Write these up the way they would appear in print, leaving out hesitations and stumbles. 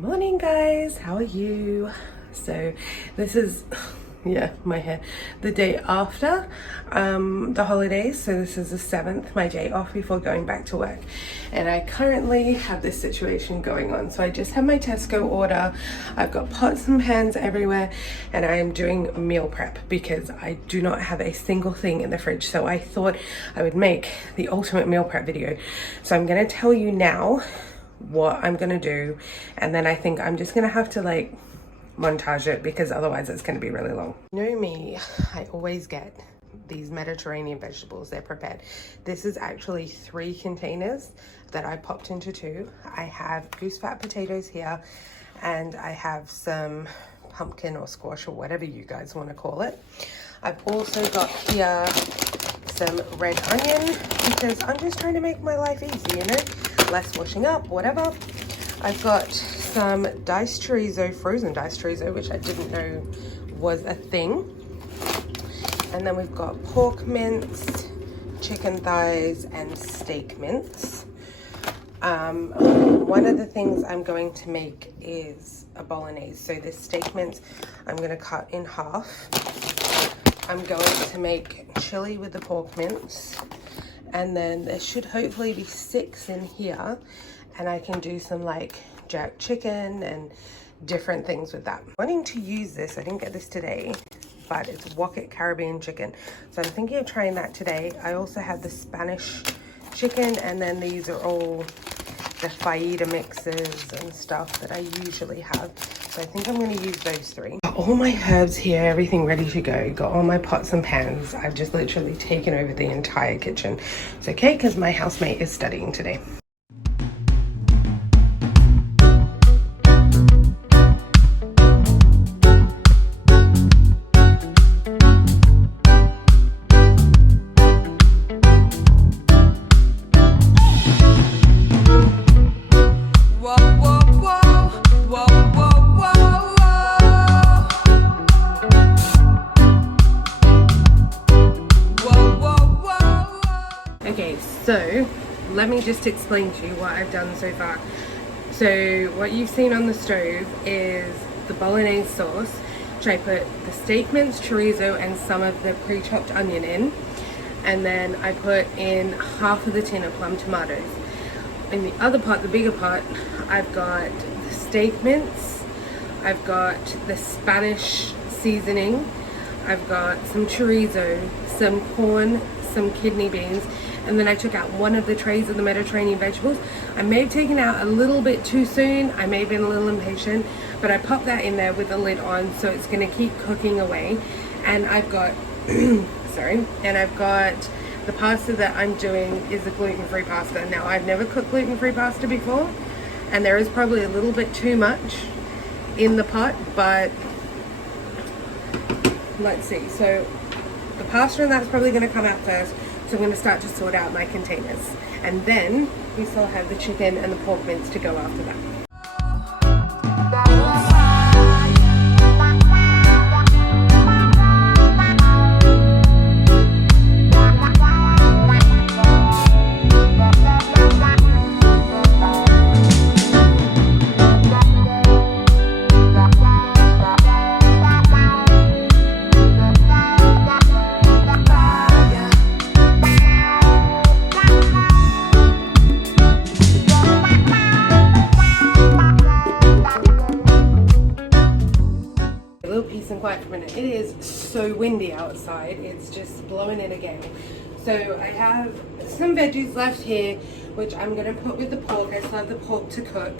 Morning guys, how are you? So this is my hair, the day after the holidays. So this is the 7th, my day off before going back to work, and I currently have this situation going on. So I just have my Tesco order. I've got pots and pans everywhere, and I am doing meal prep because I do not have a single thing in the fridge. So I thought I would make the ultimate meal prep video. So I'm going to tell you now what I'm gonna do, and then I think I'm just gonna have to like montage it because otherwise it's gonna be really long. You know me, I always get these Mediterranean vegetables. They're prepared. This is actually 3 containers that I popped into 2. I have goose fat potatoes here, and I have some pumpkin or squash or whatever you guys want to call it. I've also got here some red onion because I'm just trying to make my life easy, you know, less washing up, whatever. I've got some diced chorizo, frozen diced chorizo, which I didn't know was a thing. And then we've got pork mince, chicken thighs, and steak mince. One of the things I'm going to make is a bolognese. So this steak mince, I'm going to cut in half. I'm going to make chili with the pork mince, and then there should hopefully be 6 in here, and I can do some like jerk chicken and different things with that. I'm wanting to use this, I didn't get this today, but it's Wocket Caribbean chicken, so I'm thinking of trying that today. I also have the Spanish chicken, and then these are all the fajita mixes and stuff that I usually have. So I think I'm going to use those 3. Got all my herbs here, everything ready to go. Got all my pots and pans. I've just literally taken over the entire kitchen. It's okay because my housemate is studying today. Okay, so let me just explain to you what I've done so far. So what you've seen on the stove is the bolognese sauce, which I put the steak mince, chorizo, and some of the pre-chopped onion in. And then I put in half of the tin of plum tomatoes. In the other pot, the bigger pot, I've got the steak mince, I've got the Spanish seasoning, I've got some chorizo, some corn, some kidney beans, and then I took out one of the trays of the Mediterranean vegetables. I may have taken out a little bit too soon, I may have been a little impatient, but I popped that in there with the lid on, so it's going to keep cooking away. And I've got and I've got the pasta that I'm doing is a gluten-free pasta. Now, I've never cooked gluten-free pasta before, and there is probably a little bit too much in the pot, but let's see. So the pasta and that's probably going to come out first, so I'm going to start to sort out my containers, and then we still have the chicken and the pork mince to go after that. Quiet for a minute. It is so windy outside, it's just blowing in a gale. So I have some veggies left here, which I'm going to put with the pork. I still have the pork to cook.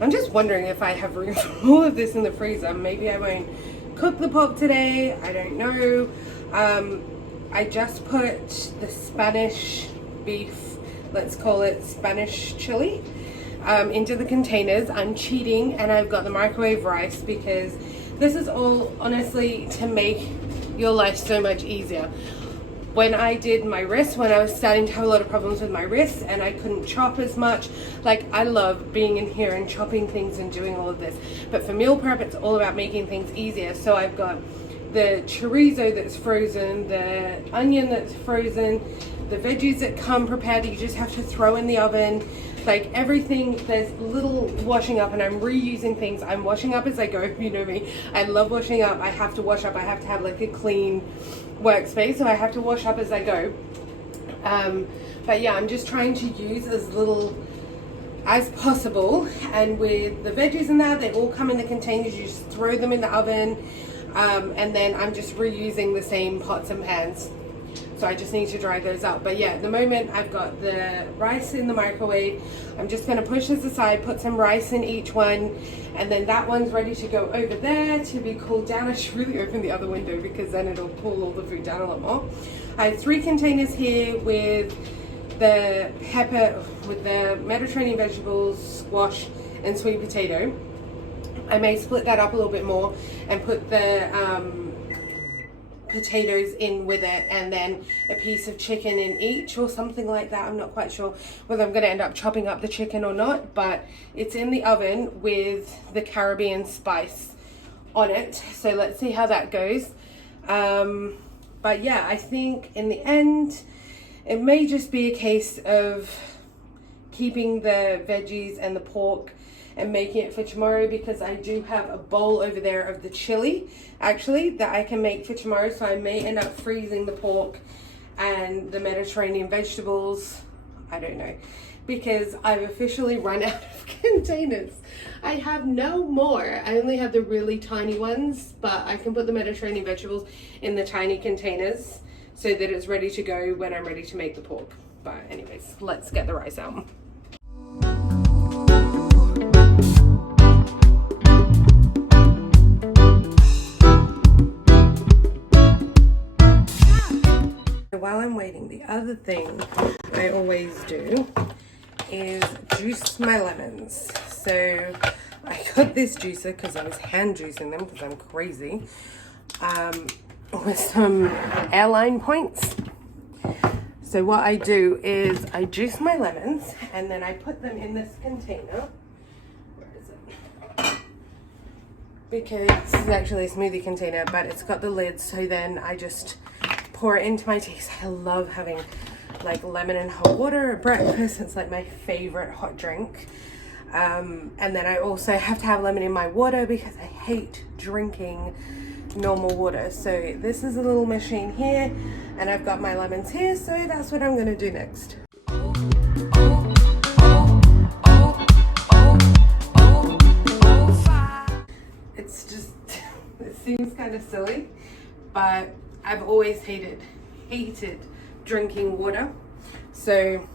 I'm just wondering if I have room for all of this in the freezer. Maybe I won't cook the pork today, I don't know. I just put the Spanish beef, let's call it Spanish chili, into the containers. I'm cheating, and I've got the microwave rice because this is all honestly to make your life so much easier. When I did my wrist, when I was starting to have a lot of problems with my wrist and I couldn't chop as much, like I love being in here and chopping things and doing all of this. But for meal prep, it's all about making things easier. So I've got the chorizo that's frozen, the onion that's frozen, the veggies that come prepared that you just have to throw in the oven. Like everything, there's little washing up, and I'm reusing things. I'm washing up as I go, you know me. I love washing up. I have to wash up. I have to have like a clean workspace, so I have to wash up as I go. But yeah, I'm just trying to use as little as possible. And with the veggies and that, they all come in the containers. You just throw them in the oven, and then I'm just reusing the same pots and pans. So I just need to dry those up. But yeah, at the moment I've got the rice in the microwave. I'm just going to push this aside, put some rice in each one, and then that one's ready to go over there to be cooled down. I should really open the other window because then it'll cool all the food down a lot more. I have 3 containers here with the pepper, with the Mediterranean vegetables, squash and sweet potato. I may split that up a little bit more and put the potatoes in with it, and then a piece of chicken in each or something like that. I'm not quite sure whether I'm going to end up chopping up the chicken or not, but it's in the oven with the Caribbean spice on it. So let's see how that goes. But yeah, I think in the end it may just be a case of keeping the veggies and the pork and making it for tomorrow, because I do have a bowl over there of the chili actually that I can make for tomorrow. So I may end up freezing the pork and the Mediterranean vegetables. I don't know, because I've officially run out of containers. I have no more. I only have the really tiny ones, but I can put the Mediterranean vegetables in the tiny containers so that it's ready to go when I'm ready to make the pork. But anyways, let's get the rice out. While I'm waiting, the other thing I always do is juice my lemons. So I got this juicer because I was hand juicing them because I'm crazy, with some airline points. So what I do is I juice my lemons and then I put them in this container. Where is it? Because this is actually a smoothie container, but it's got the lid, so then I just pour it into my teas. I love having like lemon and hot water at breakfast. It's like my favorite hot drink. And then I also have to have lemon in my water because I hate drinking normal water. So this is a little machine here, and I've got my lemons here, so that's what I'm gonna do next. It's just, it seems kind of silly, but I've always hated drinking water. So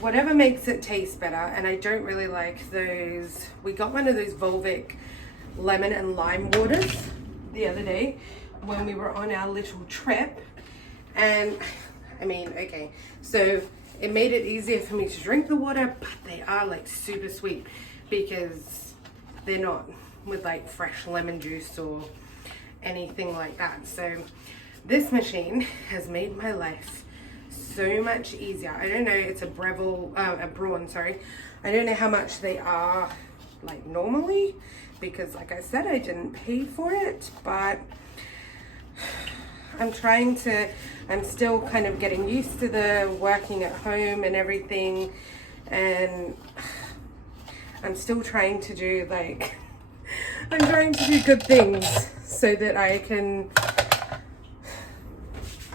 whatever makes it taste better, and I don't really like those. We got one of those Volvic lemon and lime waters the other day when we were on our little trip, and I mean, okay, so it made it easier for me to drink the water, but they are like super sweet because they're not with like fresh lemon juice or anything like that. So this machine has made my life so much easier. I don't know, it's a Braun, sorry. I don't know how much they are like normally, because like I said, I didn't pay for it, but I'm still kind of getting used to the working at home and everything, and I'm still trying to do like, I'm trying to do good things so that I can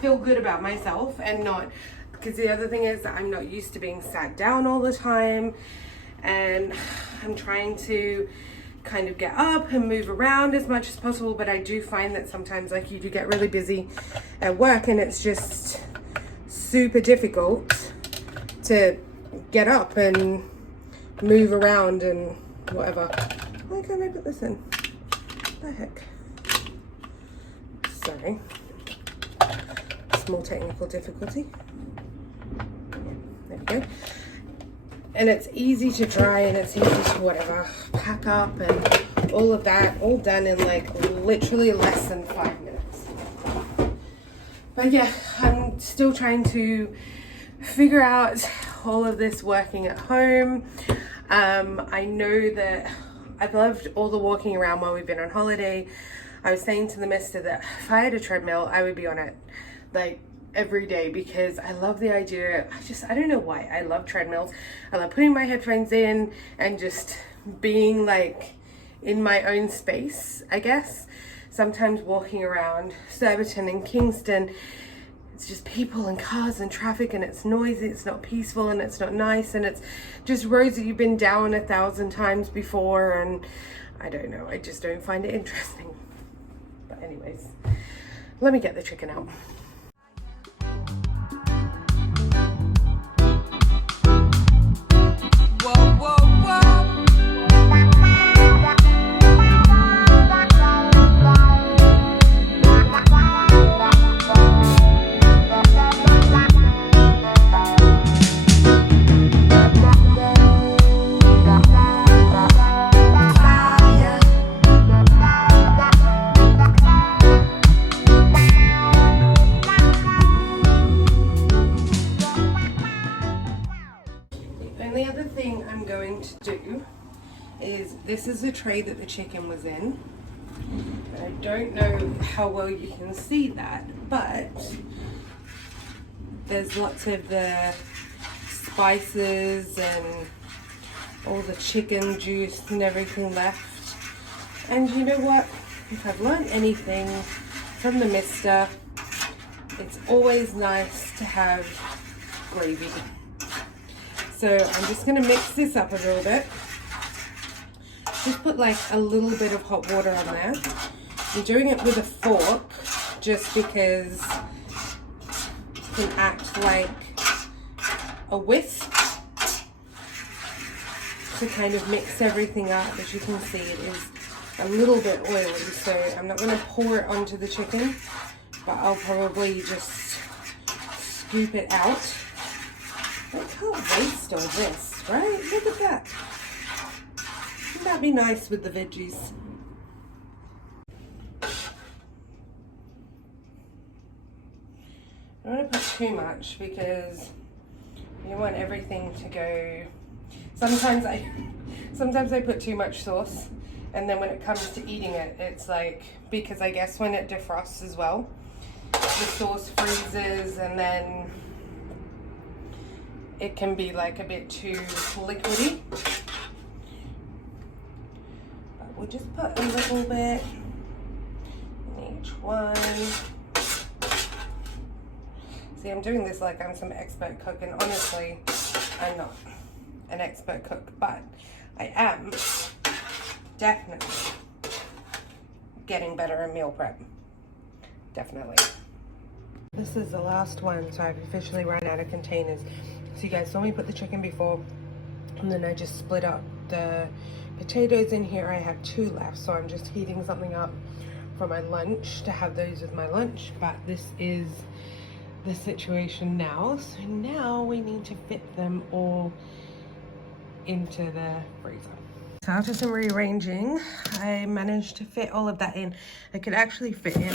feel good about myself, and not, because the other thing is that I'm not used to being sat down all the time, and I'm trying to kind of get up and move around as much as possible, but I do find that sometimes like you do get really busy at work and it's just super difficult to get up and move around and whatever. Why can't I put this in? What the heck? Sorry. Small technical difficulty. There we go. And it's easy to dry, and it's easy to whatever, pack up and all of that, all done in like literally less than 5 minutes. But yeah, I'm still trying to figure out all of this working at home. I know that I've loved all the walking around while we've been on holiday. I was saying to the mister that if I had a treadmill, I would be on it like every day because I love the idea. I don't know why. I love treadmills. I love putting my headphones in and just being like in my own space, I guess. Sometimes walking around Surbiton and Kingston, it's just people and cars and traffic, and it's noisy, it's not peaceful, and it's not nice, and it's just roads that you've been down 1,000 times before, and I don't know, I just don't find it interesting. But anyways, let me get the chicken out. The other thing I'm going to do is, this is the tray that the chicken was in. I don't know how well you can see that, but there's lots of the spices and all the chicken juice and everything left. And you know what? If I've learned anything from the mister, it's always nice to have gravy. So I'm just going to mix this up a little bit. Just put like a little bit of hot water on there. I'm doing it with a fork just because it can act like a whisk to kind of mix everything up. As you can see, it is a little bit oily, so I'm not going to pour it onto the chicken, but I'll probably just scoop it out. I can't waste all this, right? Look at that. Wouldn't that be nice with the veggies? I don't want to put too much because you want everything to go. Sometimes I put too much sauce, and then when it comes to eating it, it's like, because I guess when it defrosts as well, the sauce freezes, and then it can be like a bit too liquidy. But we'll just put a little bit in each one. See, I'm doing this like I'm some expert cook, and honestly, I'm not an expert cook, but I am definitely getting better at meal prep. Definitely. This is the last one, so I've officially run out of containers. So you guys saw me put the chicken before, and then I just split up the potatoes in here. I have 2 left, so I'm just heating something up for my lunch to have those with my lunch. But this is the situation now. So now we need to fit them all into the freezer. So after some rearranging, I managed to fit all of that in. I could actually fit in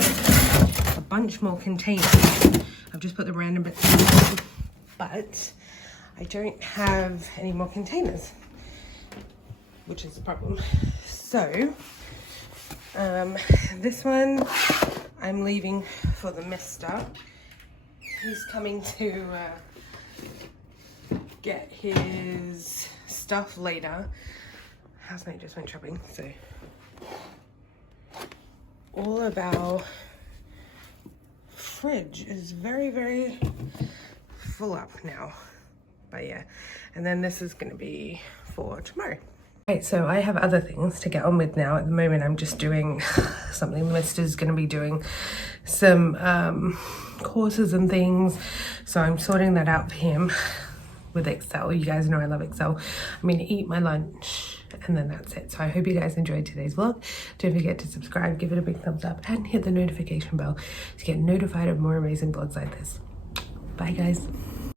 a bunch more containers. I've just put the random bits in, but I don't have any more containers, which is a problem. So this one I'm leaving for the mister. He's coming to get his stuff later. Housemate just went shopping, so all of our fridge is very, very full up now. But yeah, and then this is going to be for tomorrow. Right, so I have other things to get on with now. At the moment, I'm just doing something. The mister's going to be doing some courses and things, so I'm sorting that out for him with Excel. You guys know I love Excel. I'm going to eat my lunch, and then that's it. So I hope you guys enjoyed today's vlog. Don't forget to subscribe, give it a big thumbs up, and hit the notification bell to get notified of more amazing vlogs like this. Bye guys.